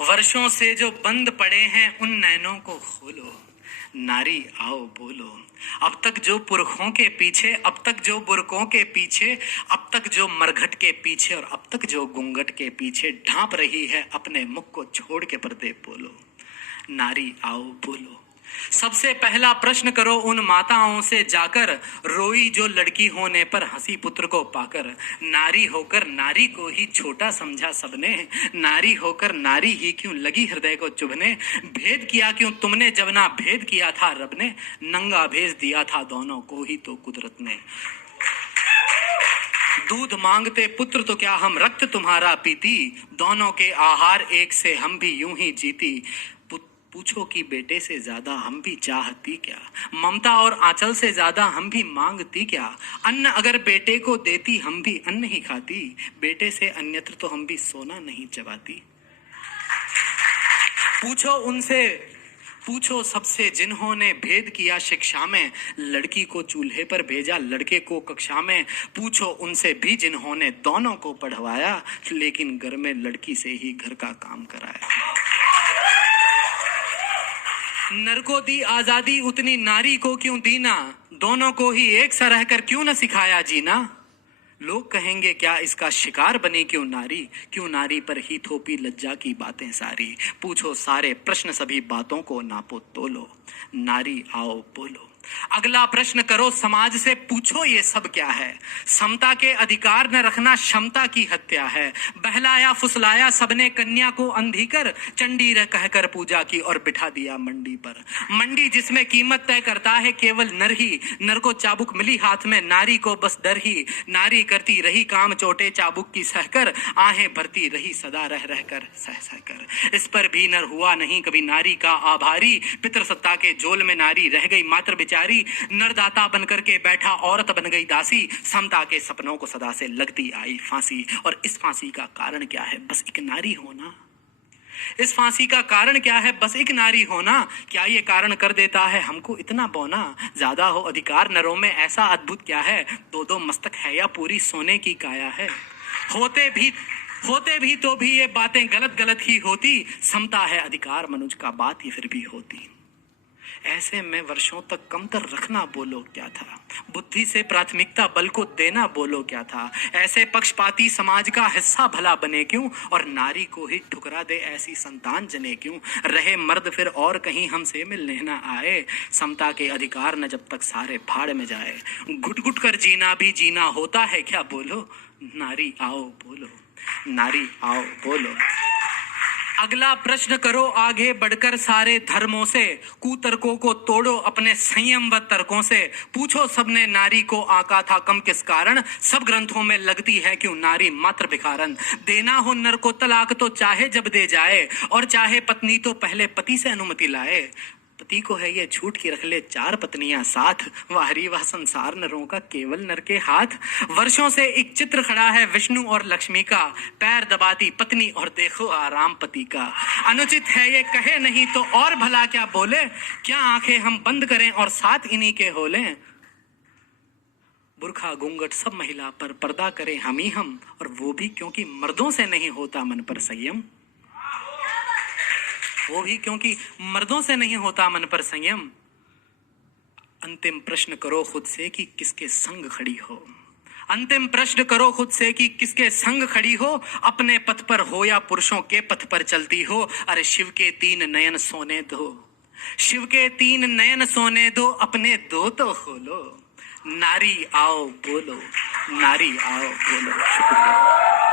वर्षों से जो बंद पड़े हैं उन नैनों को खोलो, नारी आओ बोलो। अब तक जो पुरखों के पीछे, अब तक जो बुरकों के पीछे, अब तक जो मरघट के पीछे और अब तक जो घूंघट के पीछे ढांप रही है, अपने मुख को छोड़ के पर्दे बोलो, नारी आओ बोलो। सबसे पहला प्रश्न करो उन माताओं से जाकर, रोई जो लड़की होने पर हंसी पुत्र को पाकर। नारी होकर नारी को ही छोटा समझा सबने, नारी होकर नारी ही क्यों लगी हृदय को चुभने। भेद किया क्यों तुमने जब ना भेद किया था रब ने, नंगा भेज दिया था दोनों को ही तो कुदरत ने। दूध मांगते पुत्र तो क्या हम रक्त तुम्हारा पीती, दोनों के आहार एक से हम भी यूं ही जीती। पूछो कि बेटे से ज्यादा हम भी चाहती क्या, ममता और आंचल से ज्यादा हम भी मांगती क्या। अन्न अगर बेटे को देती हम भी अन्न ही खाती, बेटे से अन्यत्र तो हम भी सोना नहीं चबाती। पूछो उनसे, पूछो सबसे जिन्होंने भेद किया शिक्षा में, लड़की को चूल्हे पर भेजा लड़के को कक्षा में। पूछो उनसे भी जिन्होंने दोनों को पढ़वाया, लेकिन घर में लड़की से ही घर का काम कराया। नर को दी आजादी उतनी नारी को क्यों दीना, दोनों को ही एक सा रहकर क्यों न सिखाया जीना। लोग कहेंगे क्या इसका शिकार बनी क्यों नारी पर ही थोपी लज्जा की बातें सारी। पूछो सारे प्रश्न सभी बातों को नापो तोलो, नारी आओ बोलो। अगला प्रश्न करो समाज से, पूछो ये सब क्या है। समता के अधिकार न रखना क्षमता की हत्या है। बहलाया फुसलाया सबने कन्या को अंधी कर, चंडी रे कहकर पूजा की और बिठा दिया मंडी पर। मंडी जिसमें कीमत तय करता है केवल नर ही, नर को चाबुक मिली हाथ में नारी को बस डर ही। नारी करती रही काम चोटे चाबुक की सहकर, आहें भरती रही सदा रह रहकर सह सहकर। इस पर भी नर हुआ नहीं कभी नारी का आभारी, पितृसत्ता के झोल में नारी रह गई मात्र बिचारी। नरदाता बनकर के बैठा औरत बन गई दासी, समता के सपनों को सदा से लगती आई फांसी। और इस फांसी का कारण क्या है, बस एक नारी होना। इस फांसी का कारण क्या है, बस एक नारी होना। क्या ये कारण कर देता है हमको इतना बौना, ज्यादा हो अधिकार नरों में ऐसा अद्भुत क्या है। दो दो मस्तक है या पूरी सोने की काया है। होते भी तो भी ये बातें गलत गलत ही होती, समता है अधिकार मनुज का बात ये फिर भी होती। ऐसे में वर्षों तक कमतर रखना बोलो क्या था, बुद्धि से प्राथमिकता बल को देना बोलो क्या था। ऐसे पक्षपाती समाज का हिस्सा भला बने क्यों, और नारी को ही ठुकरा दे ऐसी संतान जने क्यों। रहे मर्द फिर और कहीं हमसे मिलने ना आए, समता के अधिकार न जब तक सारे भाड़ में जाए। घुट घुट कर जीना भी जीना होता है क्या बोलो, नारी आओ बोलो, नारी आओ बोलो। अगला प्रश्न करो आगे बढ़कर सारे धर्मों से, कुतर्कों को तोड़ो अपने संयम व तर्कों से। पूछो सबने नारी को आका था कम किस कारण, सब ग्रंथों में लगती है क्यों नारी मात्र भिखारन। देना हो नर को तलाक तो चाहे जब दे जाए, और चाहे पत्नी तो पहले पति से अनुमति लाए। पति को है ये झूठ की रख ले 4 पत्नियां साथ, वाहरी वह संसार नरों का केवल नर के हाथ। वर्षों से एक चित्र खड़ा है विष्णु और लक्ष्मी का, पैर दबाती पत्नी और देखो आराम पति का। अनुचित है ये कहे नहीं तो और भला क्या बोले, क्या आंखें हम बंद करें और साथ इन्हीं के होले। बुरखा घूंघट सब महिला पर पर्दा करें हम ही हम, और वो भी क्योंकि मर्दों से नहीं होता मन पर संयम। वो भी क्योंकि मर्दों से नहीं होता मन पर संयम। अंतिम प्रश्न करो खुद से कि किसके संग खड़ी हो, अंतिम प्रश्न करो खुद से कि किसके संग खड़ी हो। अपने पथ पर हो या पुरुषों के पथ पर चलती हो। अरे शिव के 3 नयन सोने दो, शिव के 3 नयन सोने दो, अपने 2 तो खोलो, नारी आओ बोलो, नारी आओ बोलो। शुक्रिया।